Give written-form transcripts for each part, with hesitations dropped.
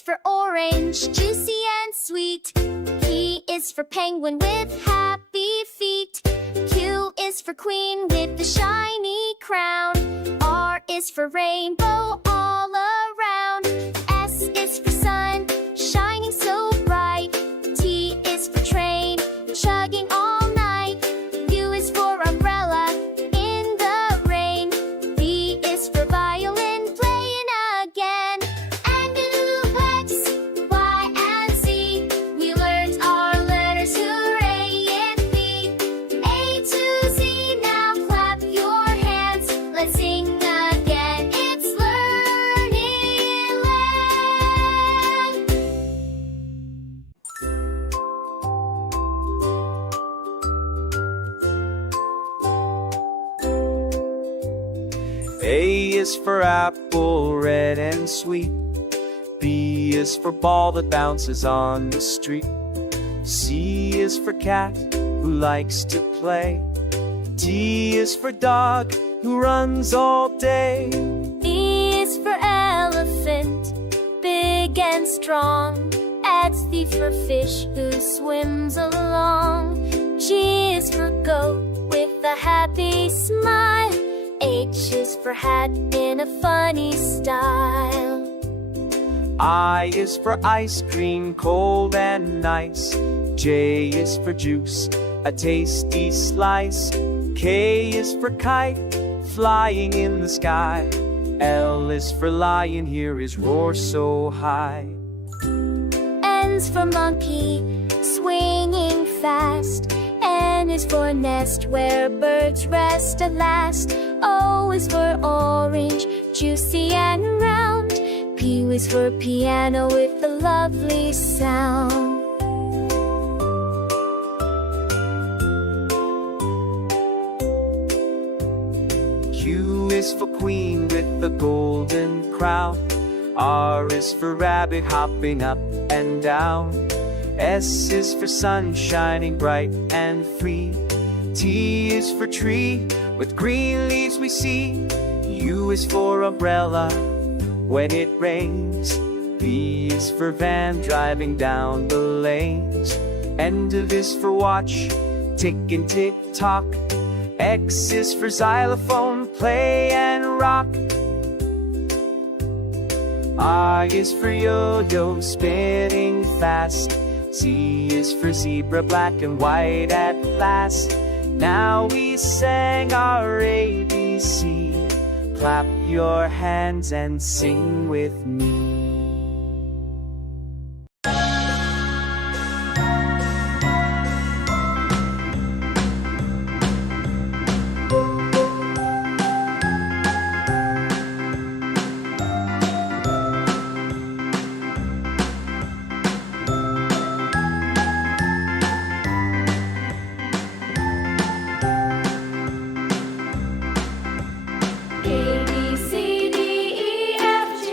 is for orange, juicy and sweet. P is for penguin with happy feet. Q is for queen with the shiny crown. R is for rainbow all around. S is for sun, shining so bright. T is for train, chugging all night. U is for umbrella in the rain. V is for violin, playing again. And U, X, Y, and Z. We learned our letters, hooray, yippee. A to Z, now clap your hands. Let's sing again, it's Learning Land. A is for apple, red and sweet. B is for ball that bounces on the street. C is for cat, who likes to play. D is for dog, who runs all day. E is for elephant, big and strong. X is for fish who swims along. G is for goat with a happy smile. H is for hat in a funny style. I is for ice cream, cold and nice. J is for juice, a tasty slice. K is for kite, flying in the sky. L is for lion, hear his roar so high. N's for monkey, swinging fast. N is for nest, where birds rest at last. O is for orange, juicy and round. P is for piano with a lovely sound. Q is for queen with the golden crown. R is for rabbit hopping up and down. S is for sun shining bright and free. T is for tree, with green leaves we see. U is for umbrella when it rains. V is for van driving down the lanes. N is for watch, tick and tick tock. X is for xylophone, play and rock. I is for yo-yo, spinning fast. Z is for zebra, black and white at last. Now we sang our ABC. Clap your hands and sing with me. A, B, C, D, E, F, G,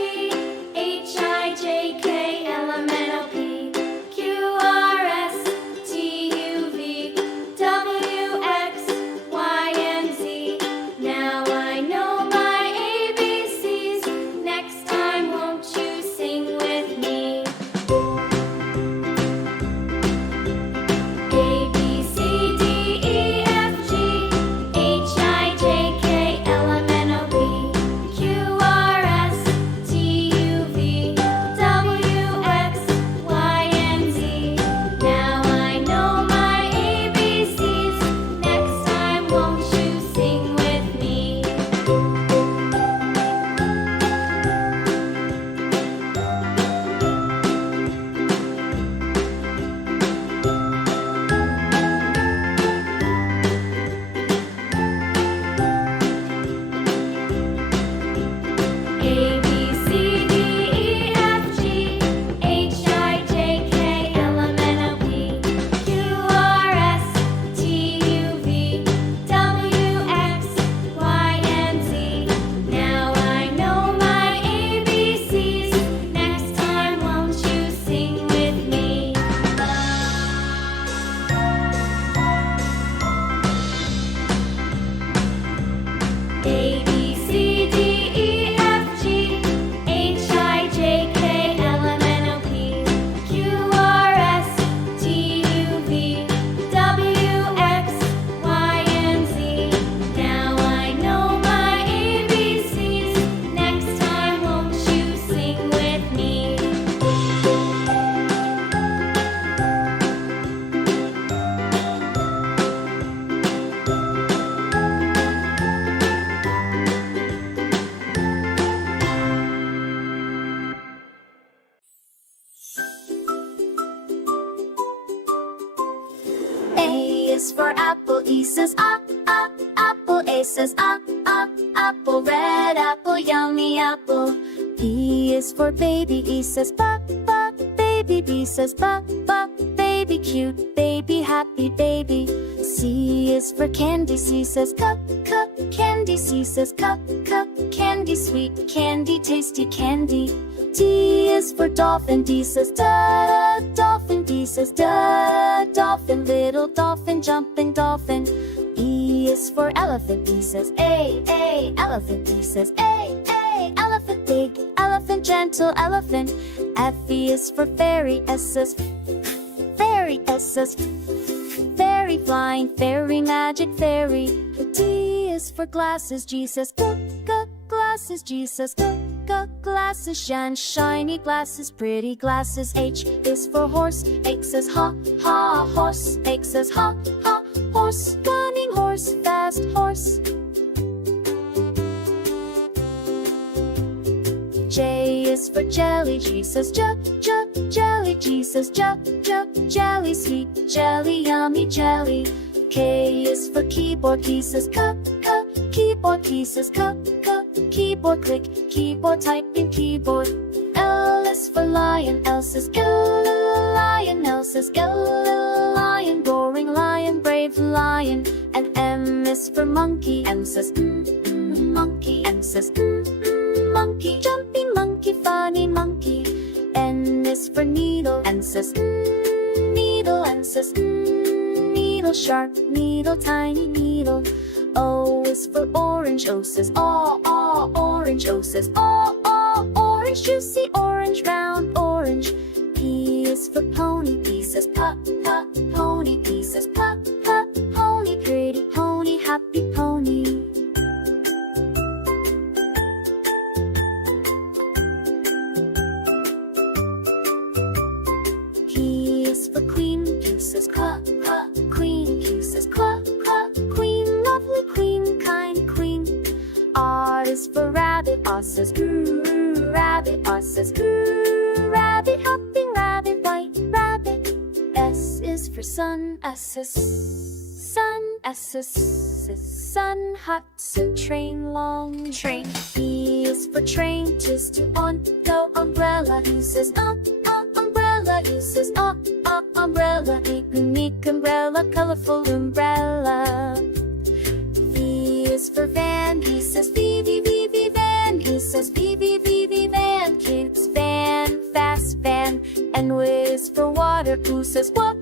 is for apple. E says apple. A says apple. Red apple, yummy apple. B is for baby. E says baby. B says baby. Cute baby, happy baby. C is for candy. C says cup. Candy. C says cup. Candy, sweet candy, tasty candy. D is for dolphin. D says dolphin. D says dolphin. Little dolphin, jumping dolphin. E is for elephant. E says elephant. E says elephant. Big elephant, gentle elephant. F is for fairy. S says fairy. S says fairy, flying fairy, magic fairy. D is for glasses. G says glasses. G says glasses, shiny glasses, pretty glasses. H is for horse. H says horse. H says horse, running horse, fast horse. J is for jelly. G says jelly. G says jelly, sweet jelly, yummy jelly. K is for keyboard. K says keyboard. K says keyboard, click keyboard, typing keyboard. L is for lion. L says lion. L says lion, roaring lion, brave lion. And M is for monkey. M says monkey. M says monkey, jumping monkey, funny monkey. N is for needle. N says needle. N says needle, sharp needle, tiny needle. O is for orange. O says orange. O says orange, juicy orange, round orange. P is for pony. P says pony. P says pony, pretty pony, happy pony. Q is for queen. Q says queen. Q says queen, lovely queen, kind queen. R is for rabbit. R says rabbit. R says rabbit, hopping rabbit, white rabbit. S is for sun. S says sun. S says sun, hot so train, long train. E is for train. Just to on, go umbrella. U says umbrella. U says umbrella. Unique umbrella, colorful umbrella. V is for van. V says V van. V says V van. Kids van, fast van. And W is for water. U says water.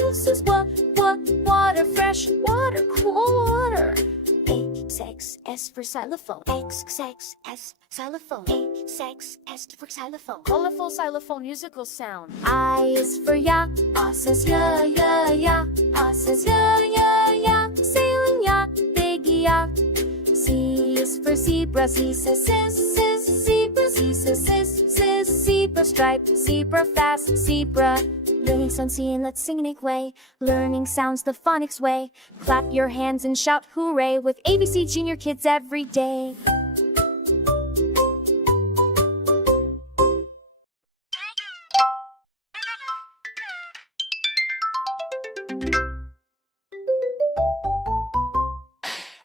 U says water, fresh water, cool water. X S for xylophone. X xylophone. X for xylophone. Colorful xylophone, musical sound. I is for yacht. I says yeah. I says yeah. Sailing yacht, big yacht. C is for zebra. C says zebra. C says zebra. Stripe, zebra, fast zebra. Learning sounds, seeing, let's sing an way. Learning sounds the phonics way. Clap your hands and shout hooray with ABC Junior Kids every day.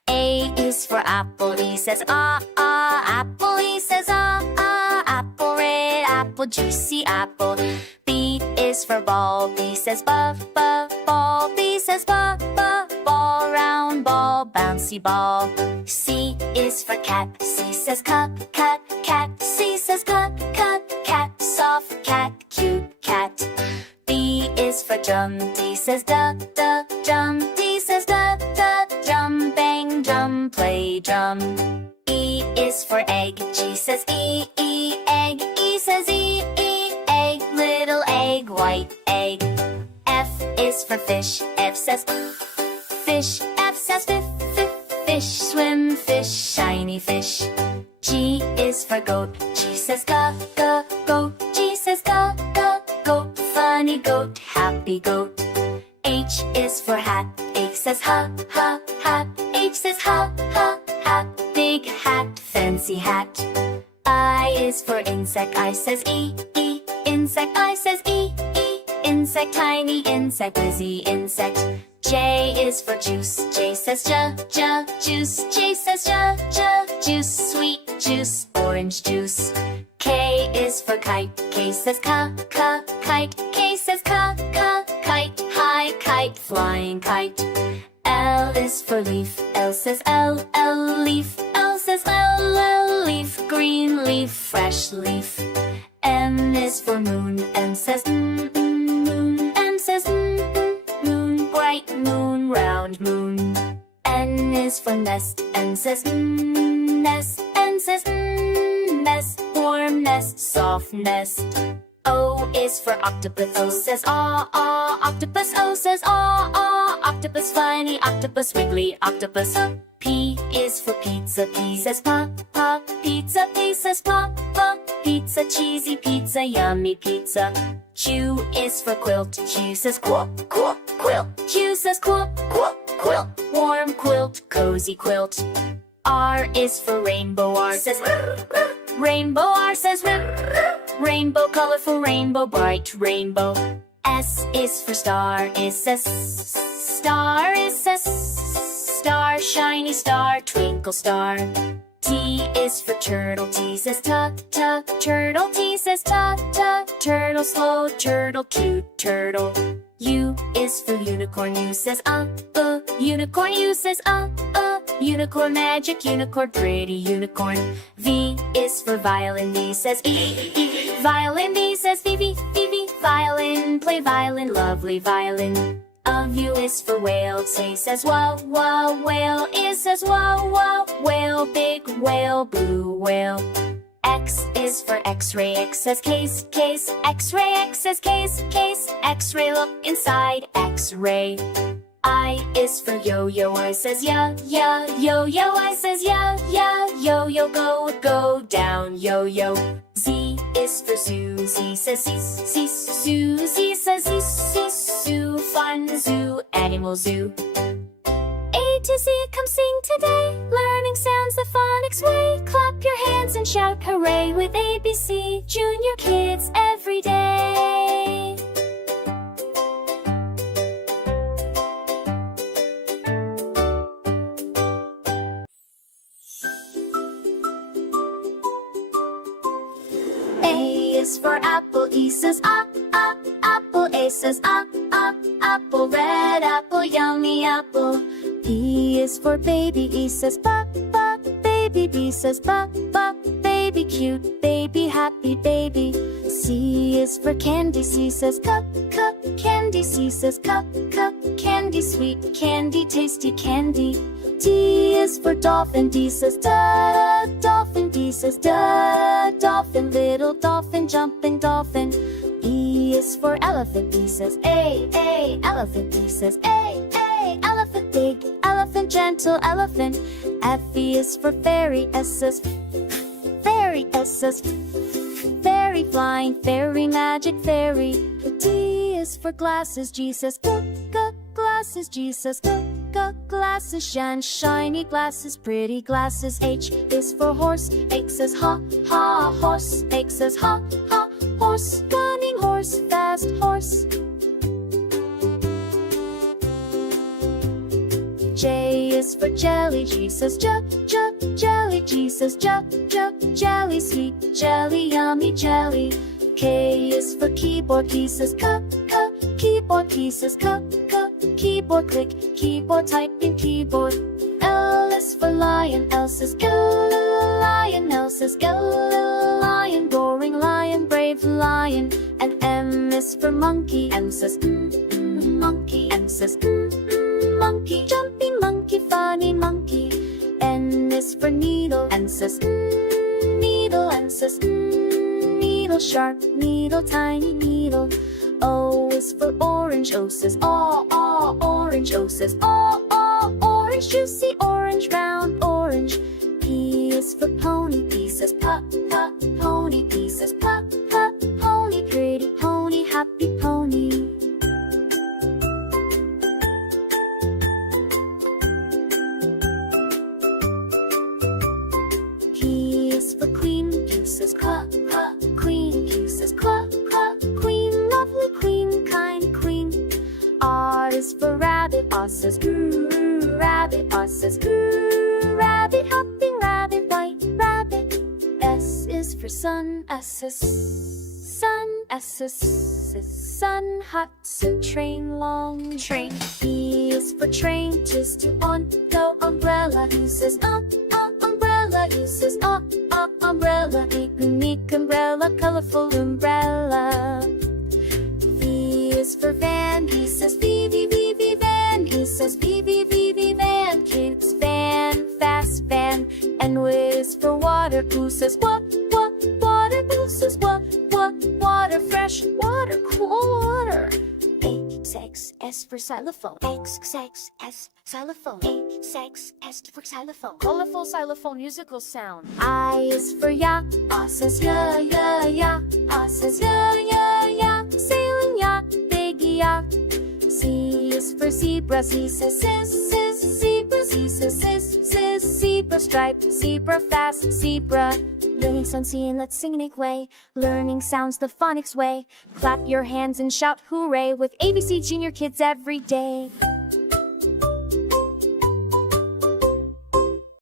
A is for apple. E says apple. E says apple, red apple, juicy apple. B is for ball. B says ball. B says ball, round ball, bouncy ball. C is for cat. C says cat. C says cat, soft cat, cute cat. D is for drum. D says drum. D says drum, bang drum, play drum. E is for egg. G says egg. E says egg, little egg, white egg. F is for fish. F says fish. F says fish, swim fish, shiny fish. G is for goat. G says goat. G says goat, funny goat, happy goat. H is for hat. H says hat. H says hat, big hat, fancy hat. I is for insect. I says insect. I says insect, tiny insect, busy insect. J is for juice, J says juice. J says juice, sweet juice, orange juice. K is for kite, K says kite. K says kite, high kite, flying kite. L is for leaf, L says leaf. L says leaf, green leaf, fresh leaf. M is for moon, M says moon. M says moon, bright moon, round moon. N is for nest, N says nest. N says nest, warm nest, soft nest. O is for octopus, O says octopus. O says octopus, funny octopus, wiggly octopus. P is for pizza, P says pizza. P says pizza, cheesy pizza, yummy pizza. Q is for quilt, Q says quilt. Q says quilt, warm quilt, cozy quilt. R is for rainbow, R says rainbow. R says rainbow, colorful rainbow, bright rainbow. S is for star, it says star. It says star, shiny star, twinkle star. T is for turtle, T says turtle. T says turtle, slow turtle, cute turtle. U is for unicorn, U says unicorn. U says unicorn, magic unicorn, pretty unicorn. V is for violin, V says violin. V says V, violin, play violin, lovely violin. U is for whale, C says whale. It says whale, big whale, blue whale. X is for x-ray, X says case. X-ray, X says case. X-ray, look inside, X-ray. I is for yo-yo, I says yo-yo. I says yo-yo, go down, yo-yo. Z is for zoo, Z says zoo. Z says zoo, fun zoo, animal zoo. A to Z, come sing today, learning sounds the phonics way. Clap your hands and shout hooray with ABC, junior kids every day. A is for apple, E says apple. A says apple, red apple, yummy apple. B is for baby, E says baby. B says baby, cute baby, happy baby. C is for candy, C says cup, candy. C says cup, candy, sweet candy, tasty candy. D is for dolphin, D says dolphin. D says dolphin, little dolphin, jumping dolphin. E is for elephant, E says elephant. E says elephant, big elephant, gentle elephant. F is for fairy, S says fairy. S says fairy, flying fairy, magic fairy. G is for glasses, G says glasses. G says glasses, shiny glasses, pretty glasses. H is for horse, H says horse. H says horse, running horse, fast horse. J is for jelly, G says jelly. G says jelly, sweet jelly, yummy jelly. K is for keyboard, K says keyboard. K says keyboard, click keyboard, typing keyboard. L is for lion, L says lion. L says lion, roaring lion, brave lion. And M is for monkey, M says monkey. M says monkey, jumping monkey, funny monkey. N is for needle, N says needle. N says needle, sharp needle, tiny needle. O is for orange, O says orange. O says orange, juicy orange, round orange. P is for pony, P says pony. P says pony, pretty pony, happy pony. Q is for queen, Q says queen. Q says queen, lovely queen, kind R says rabbit. R says rabbit, hopping rabbit, white rabbit. S is for sun. S is sun. S is sun, hot suit, train, long train. E is for train, just to on, go umbrella. U says umbrella. U says umbrella. Unique umbrella, colorful umbrella. V is for van. V says V van. E says V van. Kids van, fast van. N is for water. U says water. U says water, fresh water, cool water. X for xylophone. X xylophone. X for xylophone. Colorful xylophone musical sound. I is for yacht. Ah says ya. Ah says ya. Sailing yacht, big yacht. C is for zebra. C says zebra. C says zebra. Stripe, zebra, fast, zebra. Learning sounds, seeing, let's sing unique way. Learning sounds the phonics way. Clap your hands and shout hooray with ABC Junior Kids every day.